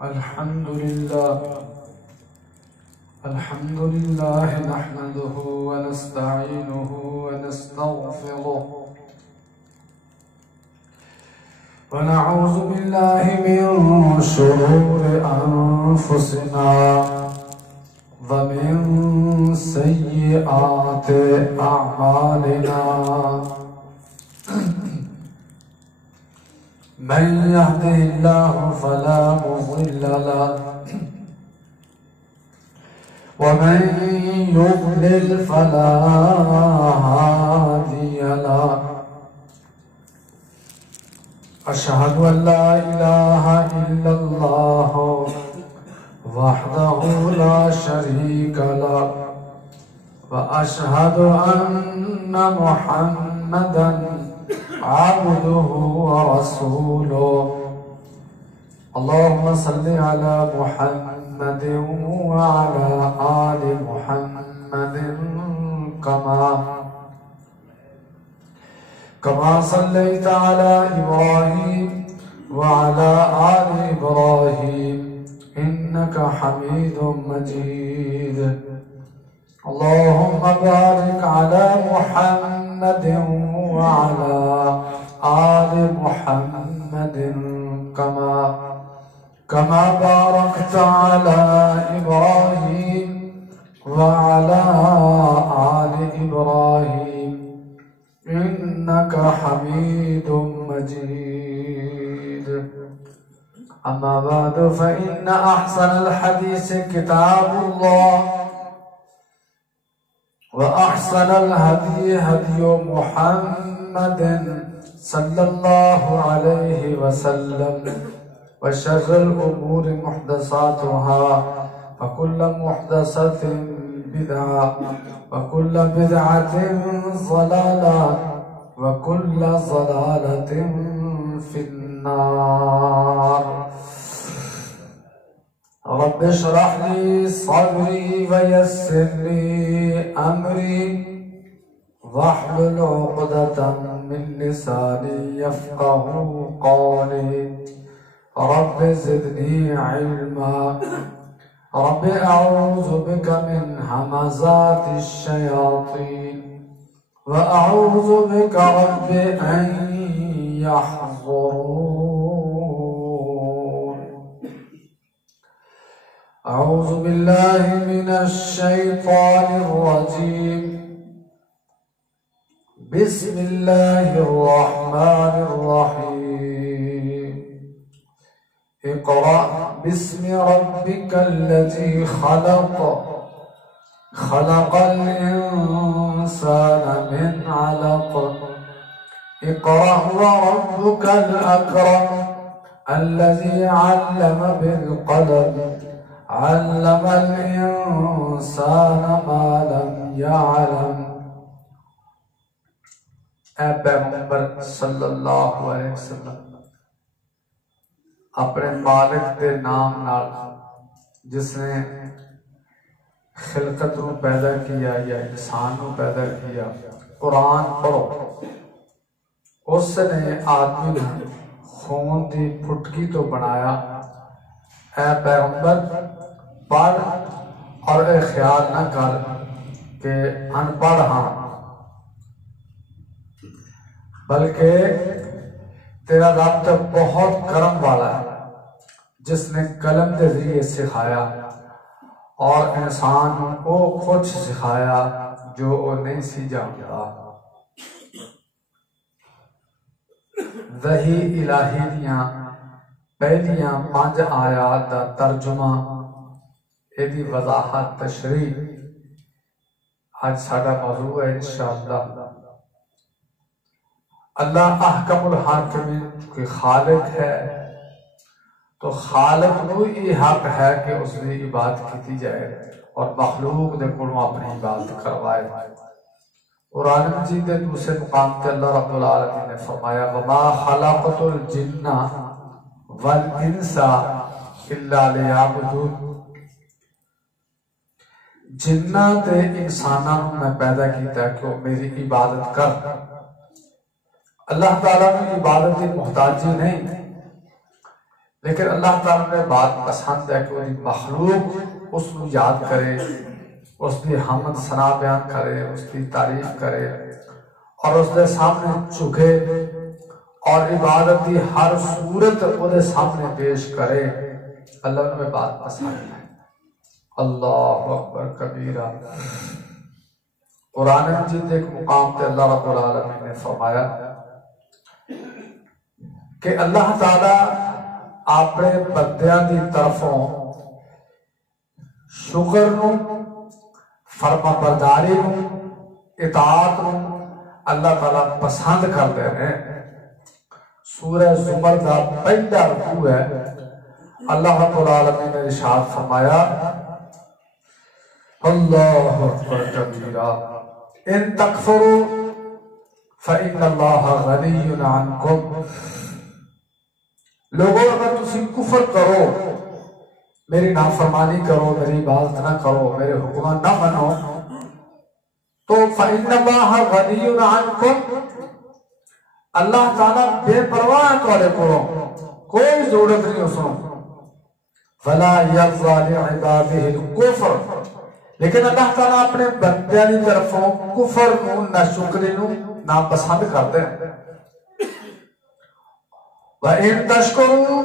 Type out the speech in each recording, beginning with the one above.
الحمد لله نحمده ونستعينه ونستغفره ونعوذ بالله من شرور أنفسنا ومن سيئات أعمالنا من يهده الله فلا مضل له ومن يضلل فلا هادي له أشهد أن لا إله إلا الله وحده لا شريك له وأشهد أن محمدا عبده ورسوله اللهم صل على محمد وعلى آل محمد كما صليت على إبراهيم وعلى آل إبراهيم إنك حميد مجيد اللهم بارك على محمد وعلى آل محمد كما باركت على إبراهيم وعلى آل إبراهيم إنك حميد مجيد أما بعد فإن أحسن الحديث كتاب الله وأحسن الهدي هدي محمد صلى الله عليه وسلم وشر الأمور محدثاتها وكل محدثة بدعة وكل بدعة ضلالة وكل ضلالة في النار رب اشرح لي صدري ويسر لي أمري واحلل عقدة من لساني يفقه قولي رب زدني علما رب أعوذ بك من همزات الشياطين وأعوذ بك رب أن يحضرون أعوذ بالله من الشيطان الرجيم بسم الله الرحمن الرحيم اقرأ باسم ربك الذي خلق الإنسان من علق اقرأ وربك الأكرم الذي علم بالقلم علم الإنسان ما لم يعلم اے پیغمبر صلی اللہ علیہ وسلم اپنے مالک دے نام نال جس نے خلقت نو پیدا کیا یا انسان نو پیدا کیا قرآن پڑھو اس نے آدمی نے خون دی پھٹکی تو بنایا اے پیغمبر پڑھ اور اے خیال نہ کر کہ ان پڑھ ہاں بلکہ تیرا رب تو بہت کرم والا ہے جس نے قلم کے ذریعے سکھایا اور انسان کو خود سکھایا جو وہ نہیں سی جانتا وحی الہی دیاں پہلیاں 5 آیات دا ترجمہ ایدی وضاحت تشریح آج ساڑا موضوع ہے انشاءاللہ اللہ احکم الحاکمین کوئی خالق ہے تو خالق کو یہ حق ہے کہ اس نے عبادت کی جائے اور مخلوق نے کو اپنی عبادت کروائے قرآن مجید کے دوسرے مقام تے اللہ رب العالمین نے فرمایا وما خلقت الجن والانس الا لیعبدون جنات تے انساناں میں پیدا کیتا کہ وہ میری عبادت کر اللہ تعالیٰ کی عبادت کی محتاجی نہیں لیکن اللہ تعالیٰ نے بات پسند ہے کہ وہ مخلوق اس کو یاد کرے، اس کی حمد ثنا بیان کرے، اس کی تعریف کرے اور اس کے سامنے جھکے اور عبادت کی ہر صورت وہ سامنے پیش کرے۔ اللہ نے بات پسند ہے۔ اللہ اکبر کبیرہ۔ قرآن مجید ایک مقام پہ اللہ رب العالمین نے فرمایا کہ اللہ تعالیٰ اپنے بندیاں دی طرفوں شکر نو، فرما برداری نو، اطاعت نو اللہ تعالیٰ پسند کرتے ہیں۔ سورہ زمر دا پہلا رکوع ہے، اللہ رب العالمین نے ارشاد فرمایا اللہ اکبر کبیرہ ان تکفروا فإن اللہ غنی عنکم۔ لوگوں اگر تسی کفر کرو، میری نافرمانی کرو، میری عبادت نہ کرو، میرے حکم نہ منو، تو فإن اللہ غنی عنکم، اللہ تعالیٰ بے پرواہ ہے تھوڑے کو، کوئی ضرورت نہیں اس کو۔ فلا یرضی لعباده الکفر، لیکن اللہ تعالیٰ اپنے بندیاں دی طرفوں کفر نو، ناشکری نو ناپسند کرتے ہیں۔ وَإِن تَشْكُرُوا،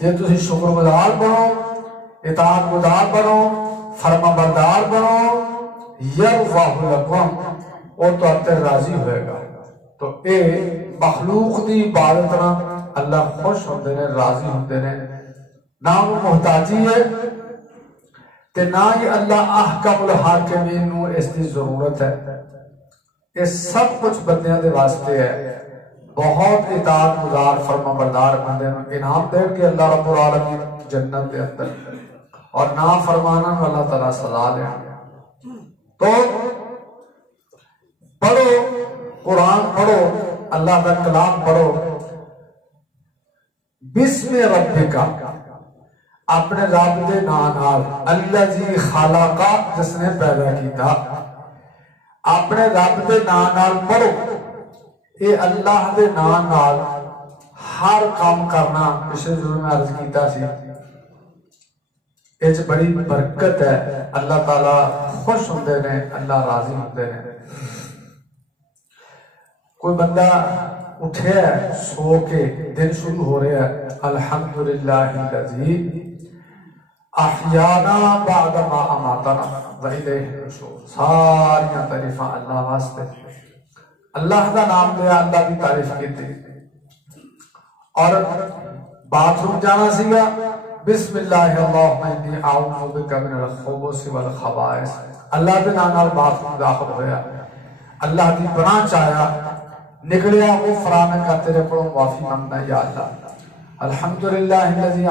جے تسی شکر گزار بنو، اطاعت گزار بنو، فرما بردار بنو، یرضہ لکم، اور تو آپ تے راضی ہوئے گا۔ تو اے مخلوق دی عبادت نہ اللہ خوش ہوندے نے، راضی ہوندے نے، نہ وہ محتاجی ہے تے نہ ہی اللہ احکم الحاکمین نو اس دی ضرورت ہے۔ یہ سب کچھ بندیاں دے واسطے ہے۔ بہت اطاعت گزار فرما بردار بندے نو انعام دے کے اللہ رب العالمین جنت دے اندر، اور نافرماناں نو اللہ تعالیٰ سزا دے۔ تو پڑھو قرآن، پڑھو اللہ کا کلام، پڑھو بسم ربک، اپنے رب دے نام نال، الذی خلق، جس نے پیدا کیتا، اپنے رب دے نام نال پڑھو۔ اے اللہ دے نام نال ہر کام کرنا، پچھلے ضرور میں عرض کیتا سی، اس بڑی برکت ہے۔ اللہ تعالیٰ خوش ہوندے نے، اللہ راضی ہوندے نے۔ کوئی بندہ اٹھے ہے سو کے، دن شروع ہو رہے ہے، الحمدللہ الذی احیانا بعد ما اماتنا وإلیہ النشور، ساریاں تعریفاں اللہ واسطے، اللہ کا نام لیا، اللہ کی تعریف کی تھی۔ اور باتھ روم جانا سیگا، بسم اللہ اللہم انی اعوذ بک من الخبث والخبائث، اللہ کے نام نال باتھ روم داخل ہویا، اللہ کی پناہ چاہیا، نکلیا غفرانک کا تیرے کو معافی مانگنا یا اللہ۔ الحمدللہ الذی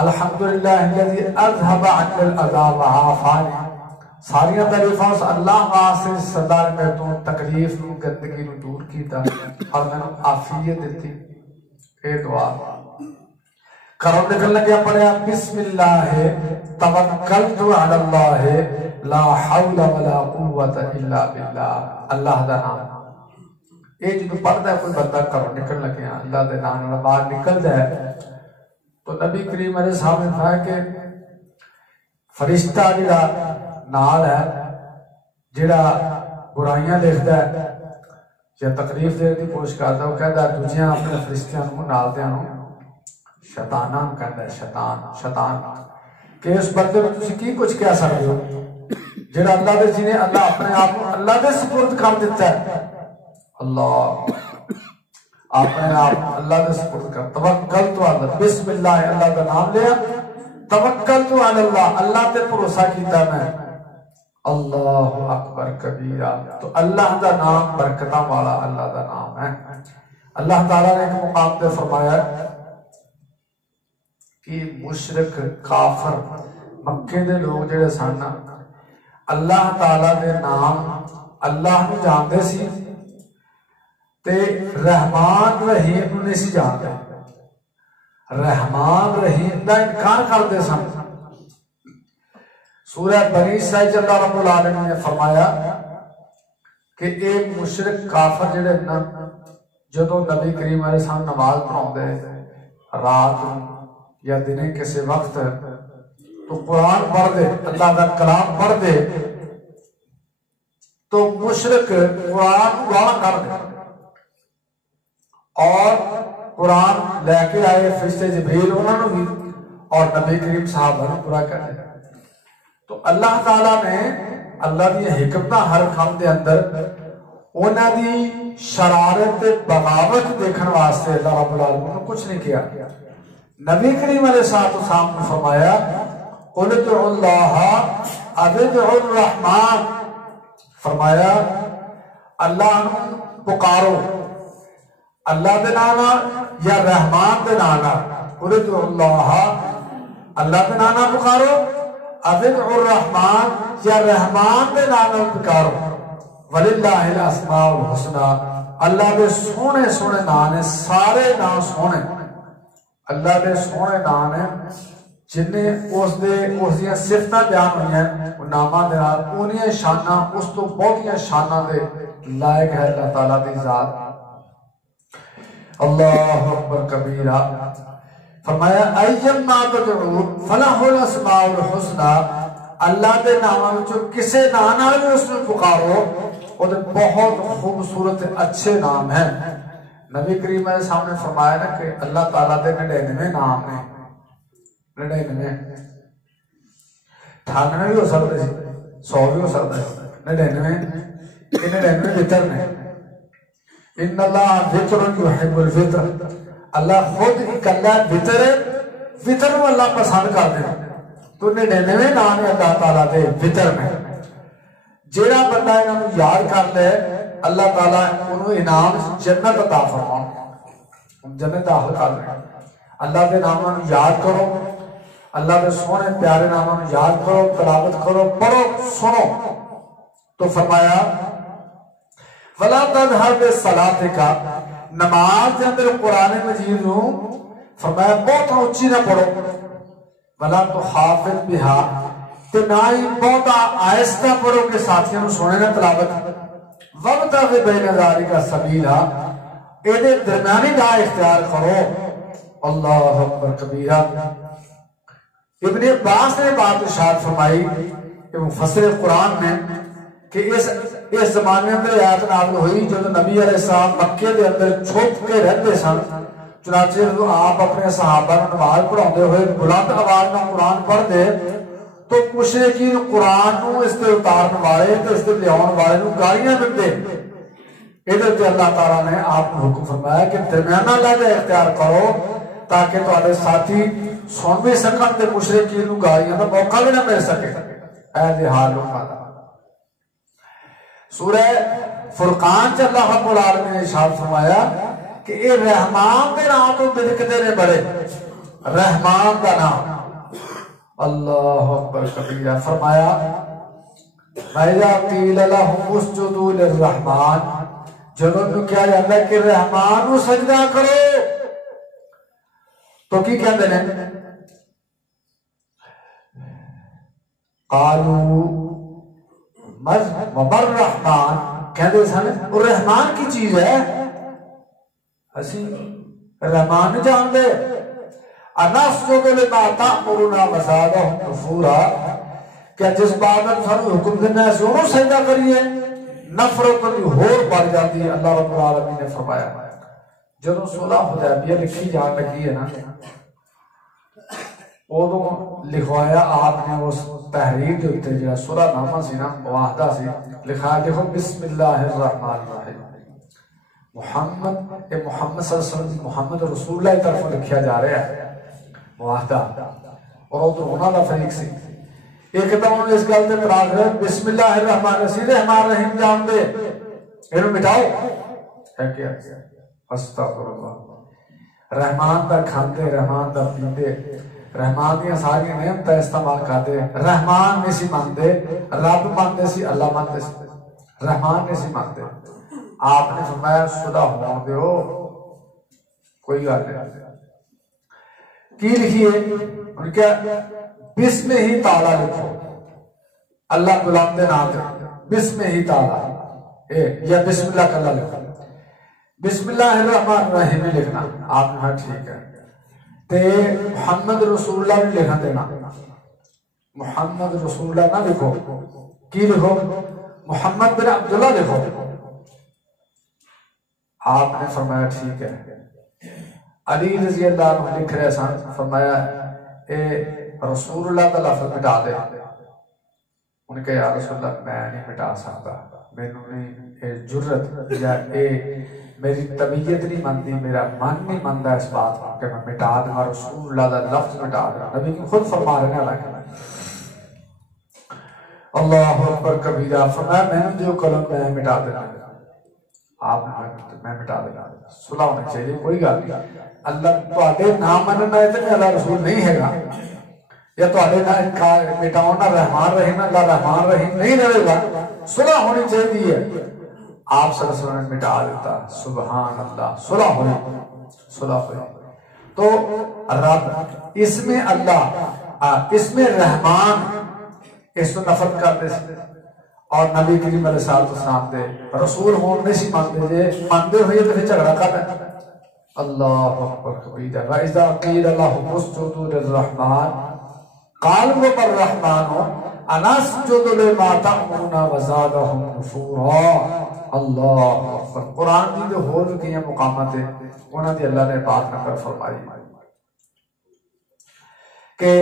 الحمدللہ الذی اذهب عنی الاذی وعافانی، ساریاں تعریفاں اس اللہ واسطے سردار میں تو تکلیف نو، گندگی نو دور کیتا اور میں عافیت دیتی۔ اے دعا کرو نکل لگیا، پڑھیا بسم اللہ توکلت علی اللہ لا حول ولا قوت الا باللہ، اللہ دا نام۔ یہ جب پڑھتا ہے کوئی بندہ کرو نکل لگیا، اللہ دے نام باہر نکل جائے، تو نبی کریم علیہ السلام نے فرمایا کہ فرشتہ جڑا نال ہے، جڑا برائیاں لکھدا ہے یا تکلیف دے دی کوشش کردا، وہ کہندا ہے دوجیاں اپنے فرشتیاں نوں نال دیاں نوں شیطاناں کہندا ہے، شیطان کہ اس بندے نوں تسی کی کچھ کہہ سکدے ہو جڑا اللہ دے جنے اللہ اپنے آپ کو اللہ دے سپرد کر دیتا ہے، اللہ اپنے آپ اللہ دے سپرد کر۔ توکل تو اللہ، بسم اللہ اللہ کا نام لیا، توکل تو اللہ، اللہ تے بھروسہ کیتا میں، اللہ اکبر کبیرہ۔ تو اللہ دا نام برکتاں والا اللہ دا نام ہے۔ اللہ تعالیٰ نے ایک مقام پہ فرمایا کہ مشرک کافر مکے دے لوگ جڑے سن، اللہ تعالیٰ دے نام اللہ نو جاندے سی تے رحمان رحیم نو نہیں سی جاندے، رحمان رحیم دا انکار کرتے سن۔ سورہ بنی اسرائیل اللہ رب العالمین نے فرمایا کہ ایک مشرک کافر جڑے نا، جدو نبی کریم علیہ السلام نماز پڑھاؤندے رات یا دنے کسی وقت تو قرآن پڑھ دے، اللہ کا کلام پڑھ دے تو مشرک قرآن گانا کر دے، اور قرآن لے کے آئے فرشتے جبریل انہوں نے بھی اور نبی کریم صحابہ نے پورا کر دیا۔ تو اللہ تعالیٰ نے اللہ دی حکمت ہر کام دے اندر انہاں دی شرارت بغاوت دیکھن واسطے اللہ رب العالمین نے کچھ نہیں کیا۔ نبی کریم علیہ السلام نے فرمایا قُلِ ادْعُوا اللَّهَ أَوِ ادْعُوا الرَّحْمَٰنَ، فرمایا اللہ پکارو، اللہ دے نانا یا رحمان دے نانا، قُلِ ادْعُوا اللَّهَ، اللہ دے نانا پکارو، أَوِ ادْعُوا الرَّحْمَٰنَ یا رحمان دے نانا پکارو، وَلِلَّهِ الْأَسْمَاءُ الْحُسْنَى، اللہ دے سونے سونے نانے، سارے نام سونے، اللہ دے سونے نانے جنہیں اس دیا صفتہ بیان ہوئی ہیں وہ نامہ دے نال انہیں شانہ اس تو بہتیاں شانہ دے لائق ہے اللہ تعالیٰ دی ذات۔ اللہ اکبر کبیرہ، فرمایا ایم ما تدعو فلہ الاسماء الحسنى، اللہ دے نامہ جو کسے نانا بھی اس میں پکارو وہ دے بہت خوبصورت اچھے نام ہیں۔ نبی کریم علیہ السلام نے فرمایا نا کہ اللہ تعالیٰ دے 99 نام نے، 99 98 بھی ہو سکتے ہیں، 100 بھی ہو سکتے ہیں، 99 وطر نے۔ ان اللہ وطر یحب الوطر، اللہ خود اکلا وطر ہے، وطر کو اللہ پسند کر دے، تو 99 نام ہے اللہ تعالیٰ دے وطر میں۔ جیڑا بندہ انہوں یاد کر لے اللہ تعالیٰ انہوں انعام جنت عطا فرماؤں، جنت داخل کر لے۔ اللہ دے ناموں یاد کرو، اللہ دے سونے پیارے ناموں یاد کرو، تلاوت کرو، پڑھو، سنو۔ تو فرمایا وَلَا تَجْهَرْ بِالصَّلَاةِ، نماز کے اندر قرآن مجید ہوں فرمایا بہت اونچی نہ پڑھو، وَلَا تُخَافِتْ بِهَا، تو نہ ہی بہت آہستہ پڑھو کہ ساتھیوں سونے نہ تلاوت، وَابْتَغِ بَيْنَ ذَلِكَ سَبِيلًا، ایدے درمیانی راہ اختیار کرو۔ اللہ اکبر کبیرہ۔ ابن عباس نے بات ارشاد فرمائی کہ مفسر قرآن نے کہ اس زمانے اندر آیت نازل ہوئی جو نبی علیہ السلام مکے دے اندر چھپ کے رہتے سن، چنانچہ آپ اپنے صحابہ نے نماز پڑھاتے ہوئے بلند آواز میں قرآن پڑھ دے تو مشرکین قرآن نو اس تے اتارن والے تے اس تے لیاون والے نو گالیاں دتے۔ ادھر تے اللہ تعالیٰ نے آپ کو حکم فرمایا کہ درمیانہ لہجہ اختیار کرو تاکہ تہاڈے ساتھی سن بھی سکن تے مشرکین نو گالیاں دا موقع بھی نہ مل سکے۔ اے حال والا سورہ فرقان چ اللہ رب العالمین نے ارشاد فرمایا کہ اے رحمان دے نام تو بدکتے نے بڑے، رحمان دا نام۔ اللہ اکبر کبیرہ۔ فرمایا وَإِذَا قِيلَ لَهُمُ اسْجُدُوا لِلرَّحْمَٰنِ، جب انہوں کیا جاتا ہے کہ رحمان کو سجدہ کرو تو کی کہتے ہیں؟ قَالُوا وَمَا الرَّحْمَٰنِ، کہتے ہیں رحمان کی چیز ہے، اسی رحمان نہیں جان دے۔ اَنَسْجُدُ لِمَا تَأْمُرُنَا وَزَادَهُمْ نُفُورًا، کیا جس بات میں سانو حکم دینا ہے اسے انہوں سجدہ کریے، نفرت بھی ہور بڑھ جاتی ہے۔ اللہ رب العالمین نے فرمایا جب صلح حدیبیہ لکھی جان لگی ہے نا، ادوں لکھوایا آپ نے اس تحریر کے اوپر جو صلح نامہ سی نا، معاہدہ سی، لکھایا دیکھو بسم اللہ الرحمن الرحیم، محمد صلی اللہ علیہ وسلم، محمد رسول اللہ کی طرف لکھیا جا رہا ہے معاہدہ، اور ادھر انہاں دا فریق سی۔ ایک دم انہوں نے اس گل تے اعتراض ہے بسم اللہ الرحمن الرحیم جان دے، اینو مٹاؤ ہے کیا؟ استغفر اللہ۔ رحمان دا کھاندے، رحمان دا پیندے، رحمان دیا ساری نعمتیں استعمال کرتے، رحمان نہیں سی مانتے، رب مانتے سی، اللہ مانتے سی، رحمان نہیں سی مانتے۔ آپ نے فرمایا صلح ہون دیو، کوئی گل نہیں۔ کی لکھیے ان کے بسم ہی تعالیٰ لکھو، اللہ بلند نام دے، بسم ہی تعالیٰ یا بسم اللہ کا اللہ لکھو، بسم اللہ الرحمن الرحیم لکھنا۔ آپ نے ہاں ٹھیک ہے، تے محمد رسول اللہ نے لکھا دینا، محمد رسول اللہ نہ لکھو، کی لکھو؟ محمد بن عبداللہ لکھو۔ آپ نے فرمایا ٹھیک ہے۔ علی رضی اللہ عنہ لکھ رہے سن، فرمایا اے رسول اللہ کا لفظ مٹا دے۔ انہوں نے کہا یا رسول اللہ میں نہیں مٹا سکتا، مینوں نہیں جرت یا میری طبیعت نہیں مانتی، میرا من نہیں مانتا اس بات کہ میں مٹا دوں رسول اللہ کا لفظ مٹا دوں۔ نبی کی خود فرما رہے ہیں اللہ اکبر کبیرہ، فرمایا میں نے جو قلم میں مٹا دینا، آپ نے میں مٹا دینا، صلح ہونا چاہیے، کوئی گل نہیں۔ اللہ تواڈے نام مننا ہے تے اللہ رسول نہیں ہے گا، یا تواڈے نام مٹاؤنا رحمان رحیم اللہ رحمان رحیم نہیں رہے گا، صلح ہونی چاہیے۔ آپ صلی اللہ علیہ وسلم نے مٹا دیتا، سبحان اللہ، صلح ہوئی، صلح ہوئی۔ تو رب اس میں اللہ، اس میں رحمان اس کو نفرت کرتے سے، اور نبی کریم علیہ السلام دے رسول ہون نہیں سی مانتے، جے مانتے ہوئے تو پھر جھگڑا کرنا۔ اللہ اکبر کبیرہ، وَإِذَا قِيلَ لَهُمُ اسْجُدُوا لِلرَّحْمَنِ قَالُوا وَالرَّحْمَنُ أَنَسْجُدُ لِمَا تَأْمُرُنَا وَزَادَهُمْ نُفُورًا۔ اللہ اکبر۔ قرآن کی جو ہو چکی ہیں مقامات ہیں انہوں نے اللہ نے بات نقل فرمائی کہ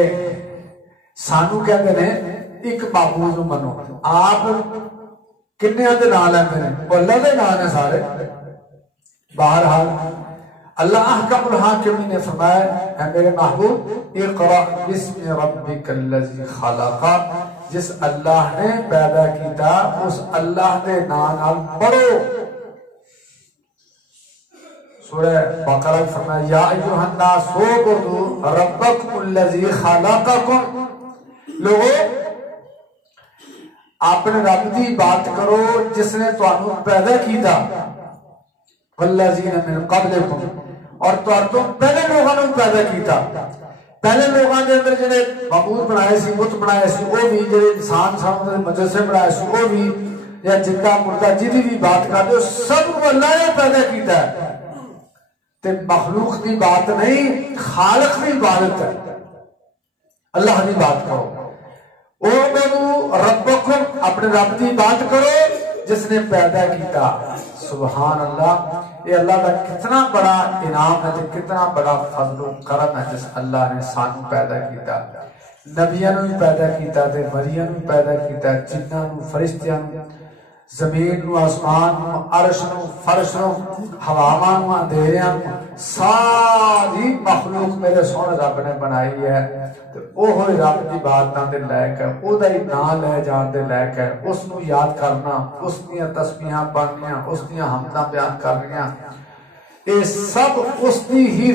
سانو کہتے ہیں ایک معبود منو، آپ کنیا دے نام لیندے ہیں، اللہ دے نام نے سارے۔ بہرحال اللہ احکم الحاکمین نے فرمایا اے میرے محبوب اقرأ بسم ربک الذی خلق، جس اللہ نے پیدا کیتا اس اللہ دے نام پڑھو۔ سورہ بقرہ فرمایا یا ایھا الناس اعبدوا ربکم الذی خلقکم، لوگو اپنے رب دی بات کرو جس نے تانوں پیدا کیتا، والذین من قبلکم، اور تم پہلے لوگوں نے پیدا کیتا۔ پہلے لوگوں کے اندر جڑے معبود بنائے سی، بت بنائے سی، وہ بھی جڑے انسان سامنے مجسمے بنائے سی، وہ بھی یا زندہ مردہ جدی بھی بات کرتے ہو، سب کو اللہ نے پیدا کیتا ہے۔ تے مخلوق کی بات نہیں، خالق کی عبادت ہے، اللہ کی بات کرو۔ اعبدوا ربکم، اپنے رب کی بات کرو جس نے پیدا کیتا۔ سبحان اللہ، یہ اللہ کا کتنا بڑا انعام ہے، کتنا بڑا فضل و کرم ہے جس اللہ نے سانو پیدا کیتا، نبیوں نے پیدا کیتا، تے مریوں نے پیدا کیتا، جناں نو، فرشتیاں نو، زمین نو، آسمان نو، عرش نو، فرش نو، ہواواں نو، اندھیریاں نو، ساری مخلوق میرے سونے رب نے بنائی ہے۔ تے اوہ رب دی باتاں دے لائق ہے، او دا نام لے جان دے لائق ہے، اس نو یاد کرنا، اس دیاں تسبیحاں پڑھنیاں، اس دیاں حمداں بیان کرنیاں، یہ سب اس دی ہی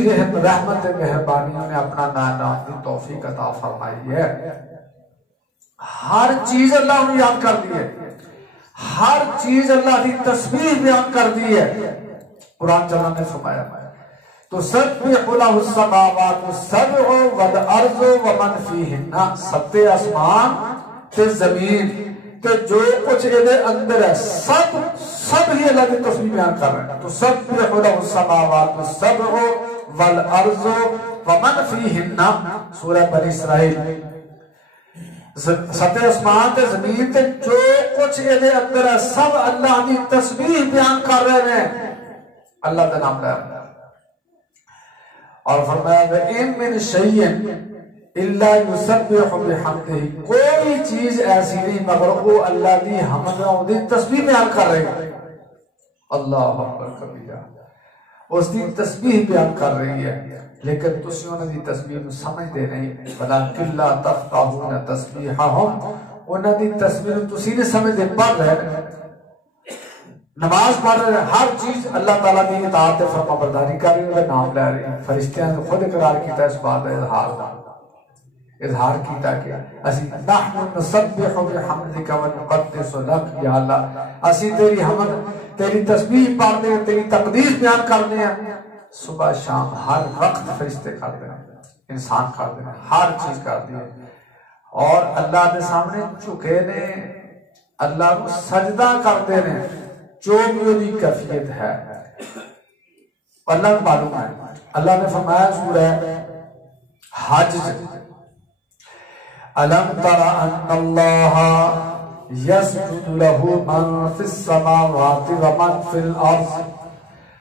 رحمت مہربانیوں نے اپنا نام دی توفیق عطا فرمائی ہے۔ ہر چیز اللہ نے یاد کر دی ہے، ہر چیز اللہ کی تسبیح بیان کر دی ہے۔ قرآن چلا نے فرمایا تسبح لہ السماوات السبع والارض ومن فیہن، ستے آسمان تے زمین تے جو کچھ دے اندر ہے سب ہی اللہ کی تسبیح بیان کر رہے ہیں۔ تسبح لہ السماوات السبع والارض ومن فیہن، سورہ بنی اسرائیل۔ ستے آسمان تے زمین تے جو کچھ دے اندر ہے سب اللہ کی تسبیح بیان کر رہے ہیں، اللہ کا نام لے رہے ہیں۔ اور فرمایا وَإِن مِّن شَيْءٍ إِلَّا يُسَبِّحُ بِحَمْدِهِ، کوئی چیز ایسی نہیں مگر وہ اللہ دی حمد اور دی تسبیح بیان کر رہی ہے۔ اللہ اکبر کبیرہ، اس دی تسبیح بیان کر رہی ہے، لیکن تسی انہاں دی تسبیح نو سمجھدے نہیں، وَلَٰكِن لَّا تَفْقَهُونَ تَسْبِيحَهُمْ، انہاں دی تسبیح نو تسی نہیں سمجھدے، پڑھ رہے نماز پڑھ رہے، ہر چیز اللہ تعالیٰ کی اطاعت فرما برداری کر رہی ہے، نام لے رہی ہے۔ فرشتیاں نے خود اقرار کیتا اس بات کا اظہار کیتا کہ اسی نحن نسبح بحمدک ونقدس لک، یا اللہ اسی تیری حمد تیری تسبیح پڑھتے ہیں، تیری تقدیس بیان کرتے ہیں، صبح شام ہر وقت فرشتے کرتے ہیں، انسان کرتے ہیں، ہر چیز کرتی ہے۔ اور اللہ کے سامنے جھکے نے، اللہ کو سجدہ کرتے ہیں، جو بھی دی کیفیت ہے اللہ کو معلوم ہے۔ اللہ نے فرمایا سورہ حج الم تر ان اللہ یسجد لہ من فی السماوات ومن فی الارض،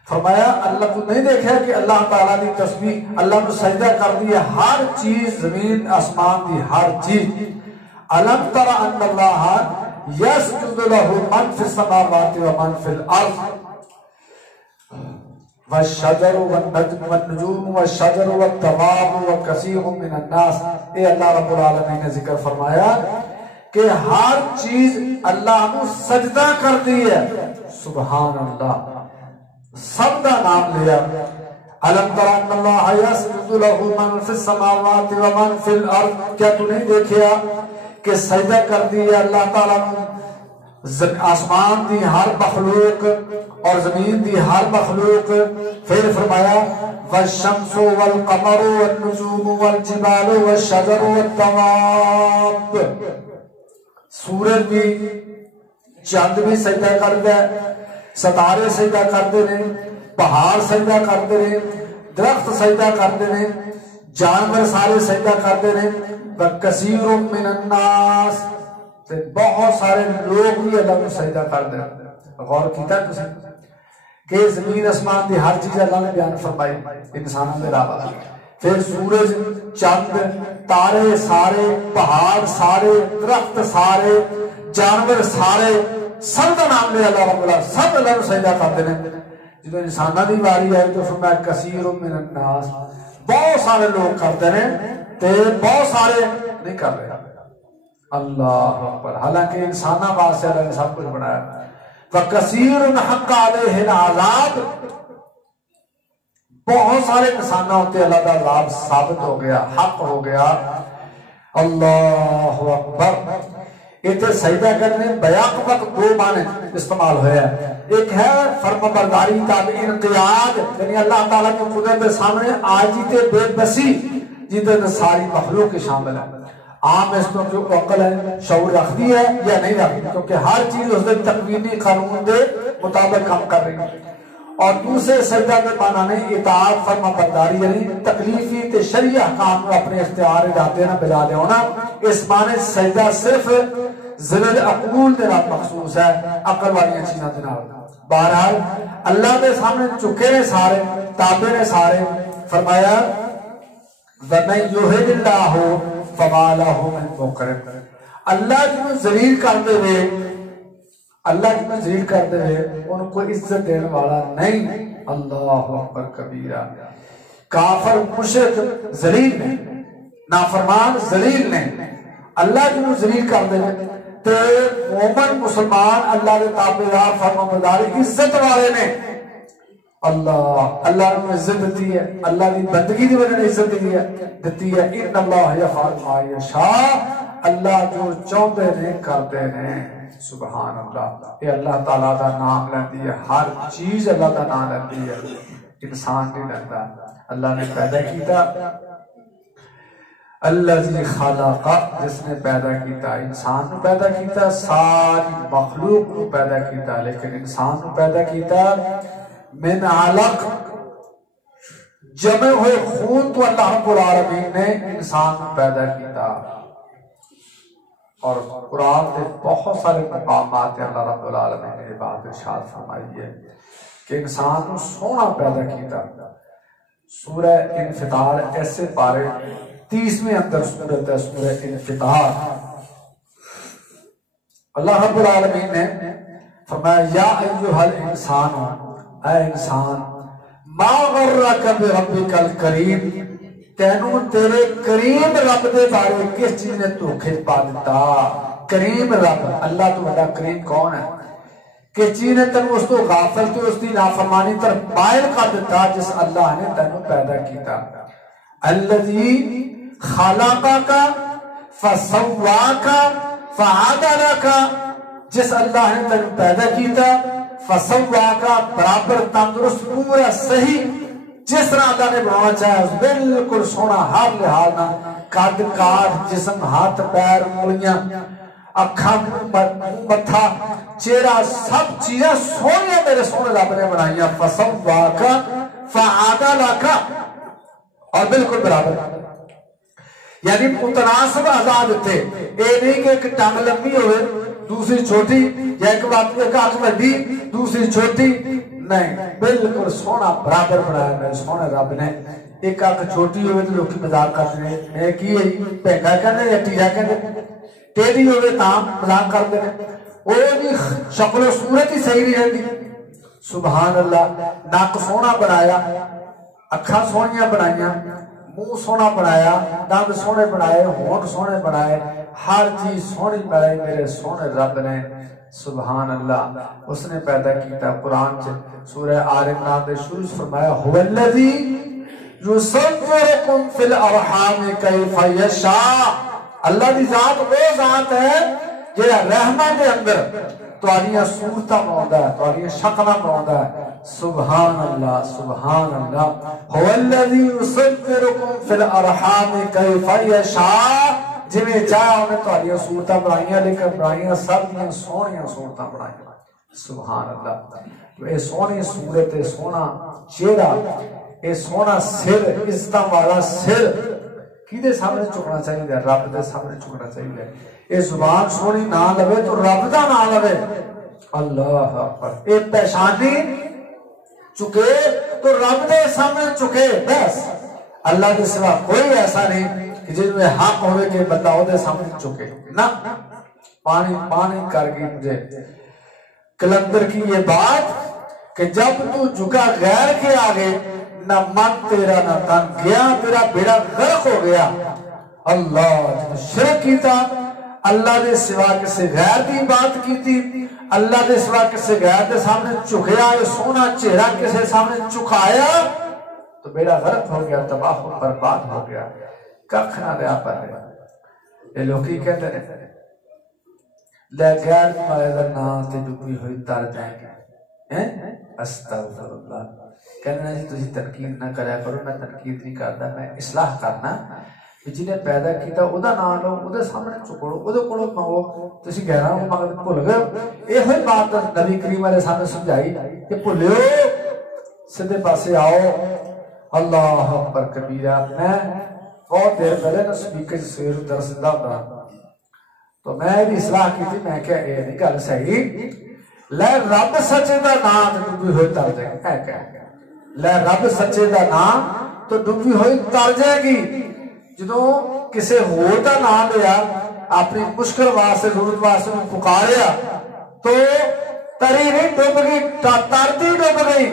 فرمایا اللہ کو نہیں دیکھا کہ اللہ تعالیٰ دی تسبیح اللہ کو سجدہ کر دی ہر چیز، زمین آسمان دی ہر چیز. الم تر ان اللہ یسجد لہ من فی السماوات ومن فی الارض والشجر والنجوم والشجر والدواب وکثیر من الناس. اے اللہ رب العالمین نے ذکر فرمایا کہ ہر چیز اللہ کو سجدہ کر دی ہے. سبحان اللہ، سب کا نام لیا. الم تر ان اللہ یسجد لہ من فی السماوات ومن فی الارض، کیا تو نہیں دیکھیا کہ سجدہ کر دی ہے اللہ تعالیٰ نے آسمان دی ہر مخلوق اور زمین دی ہر مخلوق. پھر فرمایا والشمس والقمر والنجوم والجبال والشجر والدواب، سورج بھی چاند بھی سجدہ کرتا ہے، ستارے سجدہ کرتے ہیں، پہاڑ سجدہ کرتے ہیں، درخت سجدہ کرتے ہیں، جانور سارے سجدہ کرتے ہیں. وکثیر من الناس، بہت سارے لوگ بھی اللہ کو سجدہ کرتے ہیں. غور کیتا ہے کہ زمین آسمان دی ہر چیز اللہ نے بیان فرمائی انسانوں کے علاوہ. پھر سورج، چاند، تارے سارے، پہاڑ سارے، درخت سارے، جانور سارے، سب کا نام لے اللہ رب العالمین، سب اللہ کو سجدہ کرتے ہیں. جب انسانوں کی باری آئی تو فرمایا کثیر من الناس، بہت سارے لوگ کرتے ہیں تے بہت سارے نہیں کر رہے. اللہ اکبر، حالانکہ انسانوں واسطے اللہ نے سب کچھ بنایا. وَكَثِيرٌ حَقَّ عَلَيْهِ الْعَذَابُ، بہت سارے انسانوں ہوتے اللہ کا عذاب ثابت ہو گیا، حق ہو گیا. اللہ اکبر. اتنے سجدہ کرنے بیاق وقت دو معنی استعمال ہوئے ہیں. ایک ہے فرما برداری، تابع انقیاد، یعنی اللہ تعالیٰ کی قدرت کے سامنے عاجزی تے بے بسی، جتنے ساری مخلوق کے شامل ہے. عام اس کو جو عقل ہے، شعور رکھتی ہے یا نہیں رکھتی، کیونکہ ہر چیز اس نے تقویمی قانون دے مطابق کام کر رہی ہے. اور دوسرے سجدہ کے معنی نے اطاعت، فرما برداری، یعنی تکلیفی تے شرعی احکام کو اپنے اختیار ارادے نہ بجا دے ہونا. اس معنی سجدہ صرف ذل عقول دے نال مخصوص ہے، عقل والی چیزاں دے نال. بہرحال اللہ کے سامنے چکے نے سارے، تابع نے سارے. فرمایا وَمَن يُهِنِ اللَّهُ فَمَا لَهُ مِن مُكْرِمٍ، اللہ جنہوں ذلیل کرتے ہوئے، اللہ جنہوں ذلیل کرتے ہوئے ان کو عزت دینے والا نہیں. اللہ اکبر کبیرہ. کافر مشرک ذلیل نے، نافرمان ذلیل نے. اللہ جنہوں ذلیل کرتے ہوئے تے مومن مسلمان اللہ کے تابعدار فرمانبردار عزت والے نے. اللہ نے عزت دیتی ہے، اللہ کی بندگی کی وجہ سے عزت دیتی ہے. ان اللہ یفعل ما یشاء، اللہ جو چاہتے ہیں کرتے ہیں. سبحان اللہ. یہ اللہ تعالیٰ کا نام لیندی ہے، ہر چیز اللہ کا نام لیندی ہے، انسان نہیں لیندہ. اللہ نے پیدا کیتا، الذی خلق، جس نے پیدا کیتا، انسان کو پیدا کیتا، ساری مخلوق کو پیدا کیتا، لیکن انسان کو پیدا کیتا من علق، جمع ہوئے خون تو اللہ رب العالمین نے انسان کو پیدا کیتا. اور قرآن کے بہت سارے مقامات اللہ رب العالمین نے یہ بات ارشاد فرمائی ہے کہ انسان کو سونا پیدا کیتا. سورہ انفطار ایسے پارے 30ویں اندر سورت ہے، سورہ انفطار. اللہ رب العالمین نے فرمایا یا ایھا الانسان، اے انسان، ما غرک بربک الکریم، تینوں تیرے کریم رب دے بارے کس چیز نے دھوکے پا دیتا. کریم رب، اللہ تو بڑا کریم کون ہے؟ کس چیز نے تینوں اس تو غافل تو اس کی نافرمانی طرف مائل کر دیتا جس اللہ نے تینوں پیدا کیتا. الذی خلقک فسواک فعدلک، جس اللہ نے تینوں پیدا کیتا فسواکا، برابر تندرست پورا صحیح، جس طرح اللہ نے بنانا چاہے بالکل سونا، ہر لحاظ نہ، قد کاٹ، جسم، ہاتھ پیر، انگلیاں، اکھاں، متھا، چہرہ، سب چیزیں سونیاں میرے سونے رب نے بنائیاں. فسواکا فعدلک، اور بالکل برابر. یعنی متناسب اعضاء دیتے، اے نہیں کہ ایک ٹانگ لمبی ہوئے دوسری چھوٹی، یا ایک بات ایک آنکھ بڑی دوسری چھوٹی، نہیں، بالکل سونا برابر بنایا میرے سونے رب نے۔ ایک آنکھ چھوٹی ہوئے تو لوگ مذاق کرتے ہیں، میں کی ہے پینگا کہنے یا ٹیڑا کہنے، ٹیڑھی ہوئے تاں مذاق کرتے ہیں، وہ دی شکل و صورت ہی صحیح نہیں رہتی۔ سبحان اللہ، ناک سونا بنایا، اکھاں سونیاں بنائیاں، منہ سونا بنایا، دند سونے بنائے، ہونٹ سونے بنائے، ہر چیز سونی بنائی میرے سونے رب نے۔ سبحان اللہ، اس نے پیدا کیتا۔ قرآن سورہ آل عمران دے شروع فرمایا هو الذی یصورکم فی الارحام کیف یشاء، اللہ دی ذات وہ ذات ہے جہاں رحمہ دے اندر تواڈیاں صورتاں بناوندا ہے، تواڈیاں شکلاں بناوندا ہے۔ سبحان اللہ، سبحان اللہ، هو الذی یصورکم فی الارحام کیف یشاء، جویں چاہا انہیں تواڈیاں صورتاں بنائیاں، لیکن بنائیاں سب دیاں سونیاں صورتاں بنائیاں۔ سبحان اللہ، اے سونی صورت، اے سونا چہرہ، اے سونا سر، عزتاں والا سر کیدے سامنے چکنا چاہیے؟ رب دے سامنے چکنا چاہیے۔ اے زبان سونی نہ لوے تو رب دا نہ لوے۔ اللہ اکبر، اے پیشانی چکے تو رب دے سامنے چکے، بس اللہ کے سوا کوئی ایسا نہیں کہ جن میں حق ہوئے کہ بندہ ہو دے سامنے چکے نہ۔ پانی پانی کر گئی مجھے کلندر کی یہ بات کہ جب تو جھکا غیر کے آگے، نہ من تیرا نہ تن گیا، تیرا بیڑا غرق ہو گیا۔ اللہ جب شرک کیتا، اللہ دے سوا کسی غیر دی بات کی تھی، اللہ دے سوا کسی غیر دے سامنے چکیا، یہ سونا چہرہ کسی سامنے چکایا تو بیڑا غرق ہو گیا، تباہ و برباد ہو گیا، ککھ نہ لیا پر ہے۔ یہ لوگی کہتے ہیں لے غیر والے دا نام تے ڈوبی ہوئی تر جائیں گے۔ استغفر اللہ، کہنا جی تسی تنقید نہ کریا کرو، میں تنقید نہیں کرتا، میں اصلاح کرنا۔ جنہیں پیدا کیتا او دا نام لو، او دے سامنے چکڑو، او دے کڑو مانگو، تسی کہہ رہا ہوں مگر بھول گئے۔ یہ ہوئی بات نبی کریم علیہ السلام نے سمجھائی کہ بھولیو سدھے پاسے آؤ۔ اللہ اکبر کبیرہ، میں بہت دیر پہلے نا سپیکر سویر درس دا ہوتا تو میں بھی اصلاح کی تھی، میں کہا یہ نہیں گل صحیح، لے رب سچے دا نام تو ڈوبی ہوئی تر جائے گی۔ لے رب سچے دا نام تو ڈوبی ہوئی تر جائے گی۔ جدوں کسے ہور دا نام لیا، اپنی مشکل واسطے ضرورت واسطے پکاریا تو تری نہیں ڈوب گئی، ترتی ڈوب گئی،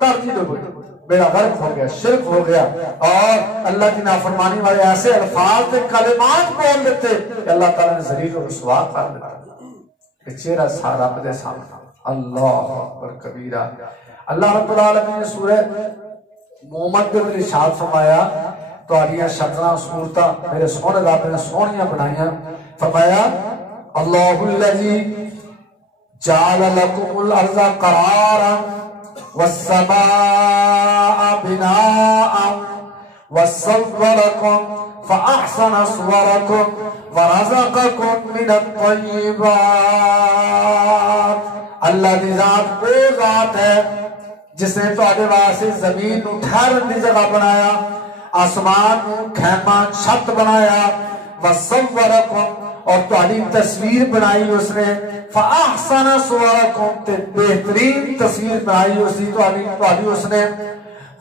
ترتی ڈوب گئی، بیڑا غرق ہو گیا، شرک ہو گیا، اور اللہ کی نافرمانی والے ایسے الفاظ تے کلمات بول دیتے کہ اللہ تعالیٰ نے ذلیل و رسوا کر دیتا کہ چہرہ سارا رب دے سامنے۔ اللہ اکبر کبیرہ۔ اللہ رب العالمین نے سورہ محمد میں ارشاد فرمایا تواڈیاں شکلاں صورتاں میرے سونے رب نے سونیاں بنائیاں، فرمایا اللہ الذی جعل لکم الارض قرارا والسماء بناء وصورکم فاحسن صورکم ورزقکم من الطیبات۔ اللہ دی ذات وہ ذات ہے جس نے تواڈے واسطے زمین نو ٹھہرن دی جگہ بنایا، آسمان نو خیمہ چھت بنایا، وصورکم اور تواڈی تصویر بنائی اس نے، فاحسن صورکم تے بہترین تصویر بنائی اس دی تواڈی اس نے،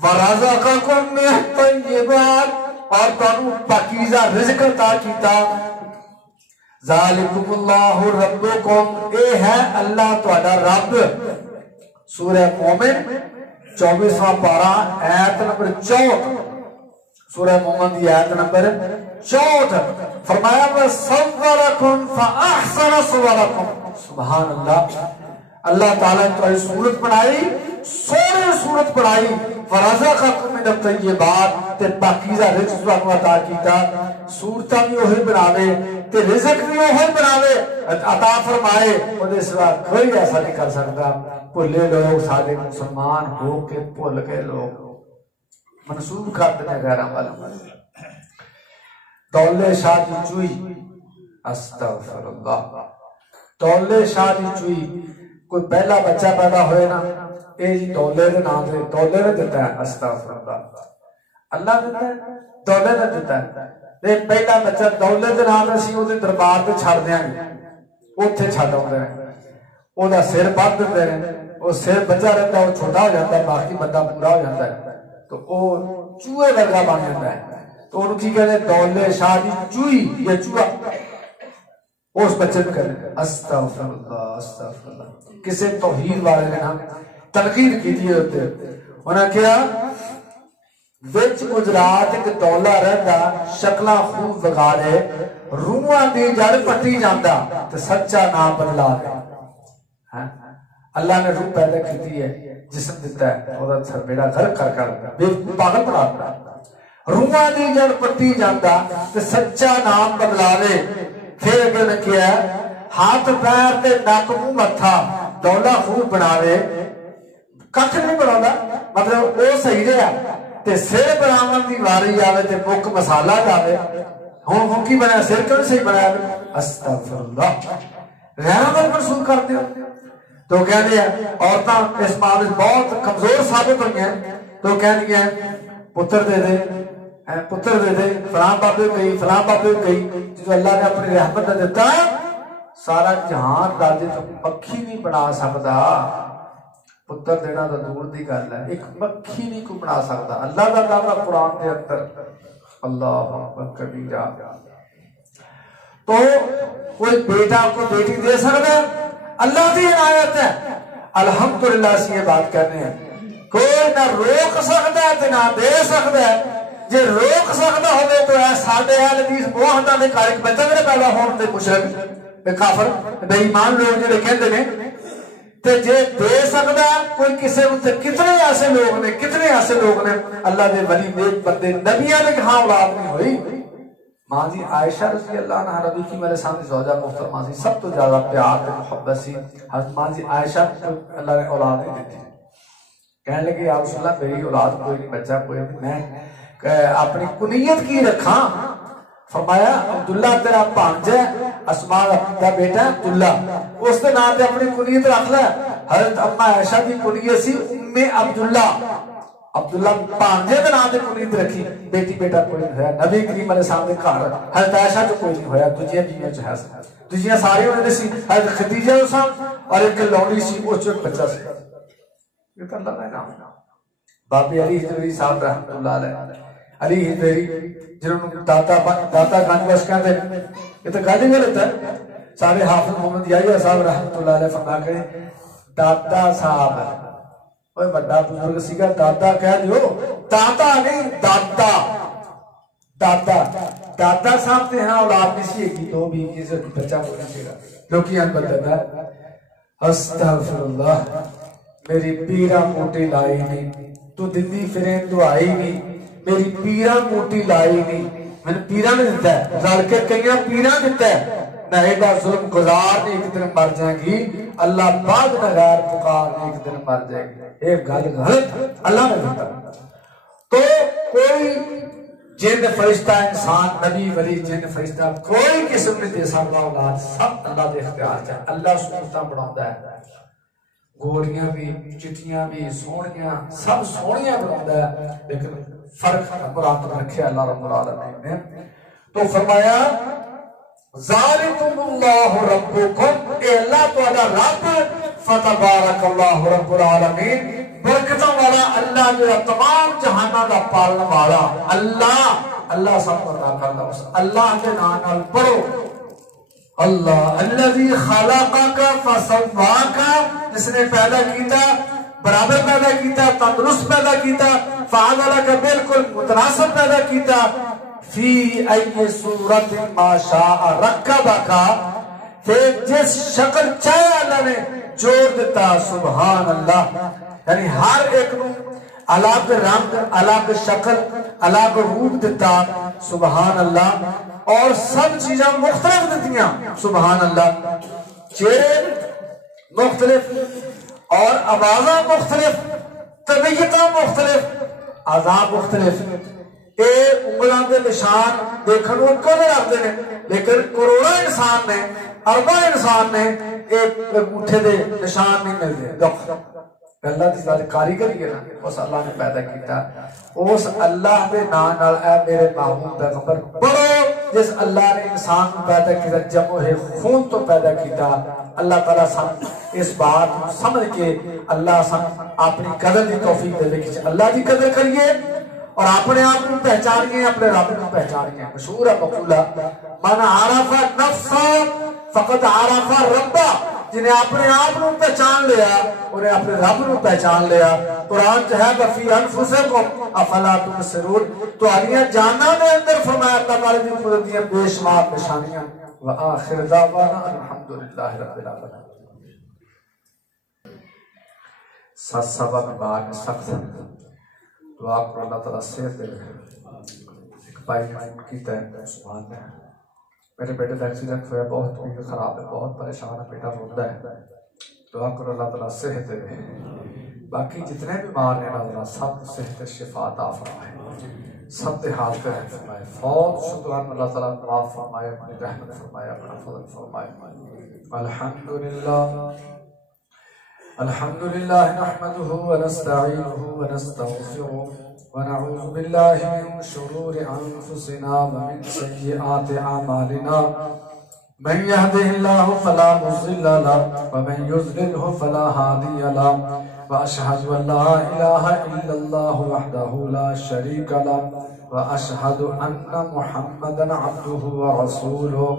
ورزقکم من الطیبات اور تانوں پاکیزہ رزق عطا کیتا۔ ذالکم اللہ ربکم، اے ہے اللہ تواڈا رب۔ سورہ مومن 24واں پارہ آیت نمبر 64، سورہ مومن دی آیت نمبر 64 فرمایا وَصَوَّرَكُمْ فَأَحْسَنَ صُوَرَكُمْ۔ سبحان اللہ، اللہ تعالیٰ نے تمہاری صورت بنائی، سونے صورت بنائی، وَرَزَقَكُمْ مِنَ الطَّيِّبَاتِ تے پاکیزہ رزق تمہیں عطا کیتا۔ صورتاں بھی وہی بناوے تے رزق بھی وہی بناوے عطا فرمائے، وہ دے سوا کوئی ایسا نہیں کر سکتا۔ بھلے لوگ سارے مسلمان ہو کے بھول کے لوگ منسوب کرتے ہیں غیرہ والا۔ دولے شاہ دی چوئی، استغفر اللہ، دولے شاہ دی چوئی، کوئی پہلا بچہ پیدا ہوئے نا اے جی دولے دے نام دے، دولے نے دیتا ہے، استغفر اللہ، اللہ دیتا ہے، دولے نے دیتا ہے، تے پہلا بچہ دولت دے نام اسی اودے دربار تے چھڈ دیاں گے اوتھے چھڈ آوندے نے اودا سر بن دندے نے وہ سر بچہ رہتا ہے وہ چھوٹا ہو جاتا ہے باقی بندہ پورا ہو جاتا ہے تو وہ چوہے ورگا بن جاتا ہے تو انہوں کی کہتے ہیں دولے شاہ دی چوہی یا چوہا اس بچے کو کہتے ہیں استغفر اللہ کسی توحید والے نے نام تنقید کی دیئے ہوتے انہوں نے کیا وچ گجرات ایک دولا رہتا شکلہ خوب وگارے روحاں دی جڑ پٹی جاندہ تو سچا نام بدلا دے اللہ نے روح پیدا کی ہے جسم دیتا ہے اور اچھا میرا گھر کر بے پاگل بنا روحاں دی جڑ پٹی جاندہ تو سچا نام بدلا دے پھر اگر نے کیا ہاتھ پیر تے ناک منہ متھا دولا خوب بنا دے کٹ نہیں بنا مطلب وہ صحیح رہا تے سر بناون دی واری آوے تے مک مسالہ جاوے ہوں کی بنایا سر کیوں صحیح بنایا استغفر اللہ رہنا پر منسوخ کرتے ہو تو کہنے ہیں عورتاں اس معاملے بہت کمزور ثابت ہوئی ہیں تو کہنے ہیں پتر دے دے فلاں بابے گئی فلاں بابے گئی جو اللہ نے اپنی رحمت نے دیتا ہے سارا جہان دادے تو مکھی نہیں بنا سکتا پتر دینا تو دور دی گل ہے ایک مکھی نہیں کو بنا سکتا اللہ دا دعویٰ قرآن دے اندر اللہ اکبر کبیرہ تو کوئی بیٹا کو بیٹی دے سکتا ہے اللہ کی عنایت ہے الحمدللہ سے یہ بات کرنے ہیں کوئی نہ روک سکتا ہے نہ دے سکتا ہے جے روک سکتا ہوئے تو ہے ساڑھے اہل حدیث موحدہ میں کارک بچہ میرے پیدا ہون دے مشرک بے کافر بے ایمان لوگ جو کہتے ہیں تے جے دے سکتا ہے کوئی کسے مجھے کتنے ایسے لوگ نے اللہ دے ولی نیک بندے نبیاں نے کہاں اولاد نہیں ہوئی ماں جی عائشہ رضی اللہ عنہ ربی کی میرے سامنے زوجہ محترمہ سی سب تو زیادہ پیار تے محبت سی حضرت ماں جی عائشہ اللہ نے اولاد نہیں دیتی کہنے لگے یا رسول اللہ میری اولاد کوئی نہیں بچہ کوئی نہیں میں اپنی کنیت کی رکھاں فرمایا عبداللہ تیرا بھانجا ہے اسماء دا بیٹا ہے عبداللہ اس کے نام تے اپنی کنیت رکھ لے حضرت اما عائشہ کی کنیت سی ام عبداللہ بھانجے دے نام تے کنیت رکھی بیٹی بیٹا کوئی نہیں ہویا نبی کریم علیہ السلام دے گھر حضرت عائشہ جو کوئی نہیں ہویا دوجیاں بیویاں جو ہے دوجیاں ساری ہونے سی حضرت خدیجہ حسن اور ایک لونی سی اس جو ایک بچہ سی یہ تو اللہ کا نام بابی علی حجویری صاحب رحمت اللہ علیہ علی حجویری جنہوں نے داتا گانج بس کہتے ہیں یہ تو گالی غلط ہے سارے حافظ محمد یحییٰ صاحب رحمت اللہ علیہ فرما کے داتا صاحب اوہ بڑا بزرگ سیگا دادا کہہ دیو دادا نہیں دادا صاحب تے ہاں اولاد نہیں سی ایک دو بھی کسی بچہ ہونا چاہیے لوکی ان بدلتا ہے استغفر اللہ میری پیرا موٹی لائی نہیں تو دندی فرین تو آئی نہیں میری پیرا موٹی لائی نہیں میں نے پیرا نے دیتا ہے رل کے کئیاں پیرا دیتا ہے نہ ایڈا ظلم گزار نے ایک دن مر جائیں گی اللہ بعد نہ غیر پکار نے ایک دن مر جائے گی ایک گل غلط اللہ نے دیتا تو کوئی جن فرشتہ انسان نبی ولی جن فرشتہ کوئی قسم نے دے سکتا اولاد سب اللہ دے اختیار چاہے اللہ سنتا بڑھاتا ہے گوریاں بھی چٹیاں بھی سونیاں سب سونیاں بڑھاتا ہے لیکن فرق مراد رکھے اللہ رب العالمین نے تو فرمایا ذالکم اللہ ربکم اے اللہ تعالی رب فتبارک اللہ رب العالمین برکتوں والا اللہ جو تمام جہانہ دا پالن والا اللہ سب پتا کرنا اللہ کے نام پڑھو اللہ الذی خلقک فسواک جس نے پیدا کیتا برابر پیدا کیتا تندرست پیدا کیتا فعدلک بالکل متناسب پیدا کیتا فی ای صورت ما شاء رکبک پھر جس شکل چاہے اللہ نے جوڑ دیتا سبحان اللہ یعنی ہر ایک نو الگ رنگ الگ شکل الگ روپ دیتا سبحان اللہ اور سب چیزاں مختلف دیتیاں سبحان اللہ چہرے مختلف اور آوازاں مختلف طبیعتاں مختلف عذاب مختلف اے انگلاں دے نشان دیکھن نوں کو رکھدے نے لیکن کروڑاں انسان نے ارباں انسان نے ایک انگوٹھے دے نشان نہیں ملدے دکھ اللہ دی ذات کاریگری ہے نا اس اللہ نے پیدا کیتا اس اللہ دے نام نال اے میرے محبوب پیغمبر پڑھو جس اللہ نے انسان کو پیدا کیا جمع ہے خون تو پیدا کیا اللہ تعالیٰ سن اس بات سمجھ کے اللہ سن اپنی قدر دی توفیق دے کہ اللہ دی قدر کریے اور اپنے آپ کو پہچانیے اپنے رب کو پہچانیے مشہور ہے مقولہ من عرف نفسا فقط عرف ربا جنہیں اپنے آپ کو پہچان لیا انہیں اپنے رب کو پہچان لیا قرآن جو ہے وفی انفسکم افلا تبصرون تو علیہ جانا میں اندر فرمایا اللہ تعالیٰ دی قدرتیاں بے شمار نشانیاں وآخر دعوانا الحمدللہ رب العالمین سات سبا میں باہر سخت دعا کرو اللہ تعالیٰ صحت دے ایک بھائی نے فون کیتا ہے سبحان اللہ میرے بیٹے کا ایکسیڈنٹ ہوا بہت طبیعت خراب ہے بہت پریشان ہے بیٹا روندا ہے دعا کرو اللہ تعالیٰ صحت دے باقی جتنے بیمار ہیں اللہ تعالیٰ سب صحت شفا عطا فرمائے سب دے حال پہ رحم فرمائے فوت شکران اللہ تعالیٰ معاف فرمائے اپنی رحمت فرمائے اپنا فضل فرمائے الحمدللہ الحمدللہ نحمده ونستعینه ونستغفره ونعوذ بالله من شرور أنفسنا ومن سيئات أعمالنا من يهده الله فلا مضل له ومن يضلله فلا هادي له وأشهد أن لا إله إلا الله وحده لا شريك له وأشهد أن محمدا عبده ورسوله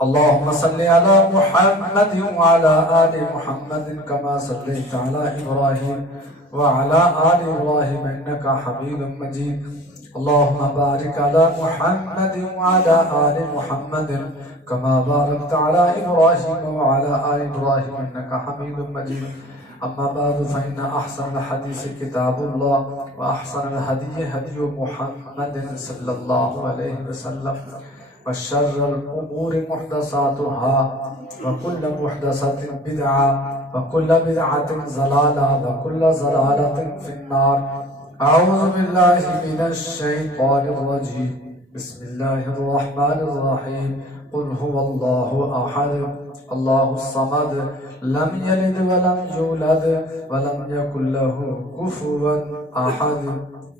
اللهم صل على محمد وعلى آل محمد كما صليت على إبراهيم وعلى آل إبراهيم إنك حميد مجيد اللهم بارك على محمد وعلى آل محمد كما باركت على إبراهيم وعلى آل إبراهيم إنك حميد مجيد أما بعد فإن أحسن الحديث كتاب الله وأحسن الهدي هدي محمد صلى الله عليه وسلم وشر الأمور محدثاتها وكل محدثة بدعة وكل بدعة ضلالة وكل ضلالة في النار أعوذ بالله من الشيطان الرجيم بسم الله الرحمن الرحيم قل هو الله أحد الله الصمد لم يلد ولم يولد ولم يكن له كفوا أحد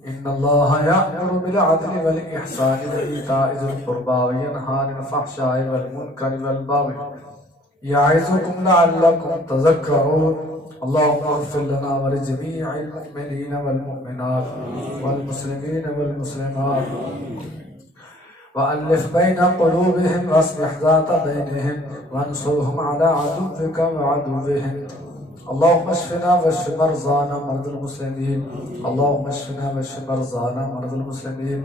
إن الله يأمر بالعدل والإحسان وإيتاء ذي القربى وينهى عن الفحشاء والمنكر والبغي يعظكم لعلكم تذكرون اللهم اغفر لنا ولجميع المؤمنين والمؤمنات والمسلمين والمسلمات وألف بين قلوبهم واصلح ذات بينهم وانصرهم على عدوك وعدوهم اللهم اشفنا واشف مرضانا مرضى المسلمين اللهم اشفنا واشف مرضانا مرضى المسلمين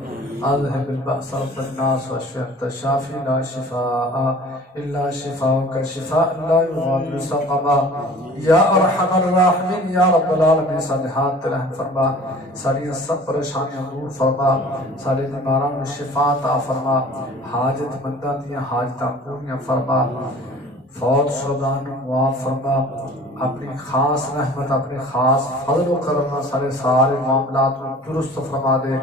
اذهب البأس رب الناس واشف انت الشافي لا شفاء الا شفاءك شفاء لا يغادر سقما یا ارحم الراحمین یا رب العالمین صالحات رحم فرما ساری سب پریشانیاں دور فرما سارے بیماروں میں شفا عطا فرما حاجت منداں دیاں حاجتاں پوریاں فرما فوت شدگان معاف فرما اپنی خاص رحمت اپنی خاص فضل و کرم سارے معاملات کو درست فرما دے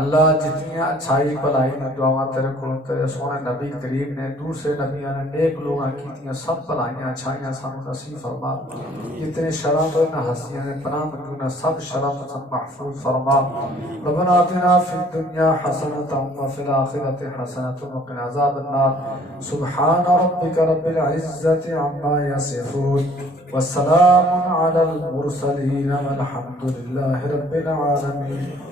اللہ جتنی اچھائی بلائی نے دعا تیرے کو تیرے سونے نبی کریم نے دوسرے نبیوں نے نیک لوگاں کی سب بلائیاں اچھائیاں سانو نصیب فرما جتنے شرم تو نہ ہستیاں نے پناہ منگو سب شرم سب محفوظ فرما ربنا آتنا فی الدنیا حسنۃ وفی الآخرۃ حسنۃ وقنا عذاب النار سبحان ربک رب العزۃ عما یصفون والسلام علی المرسلین والحمد للہ رب العالمین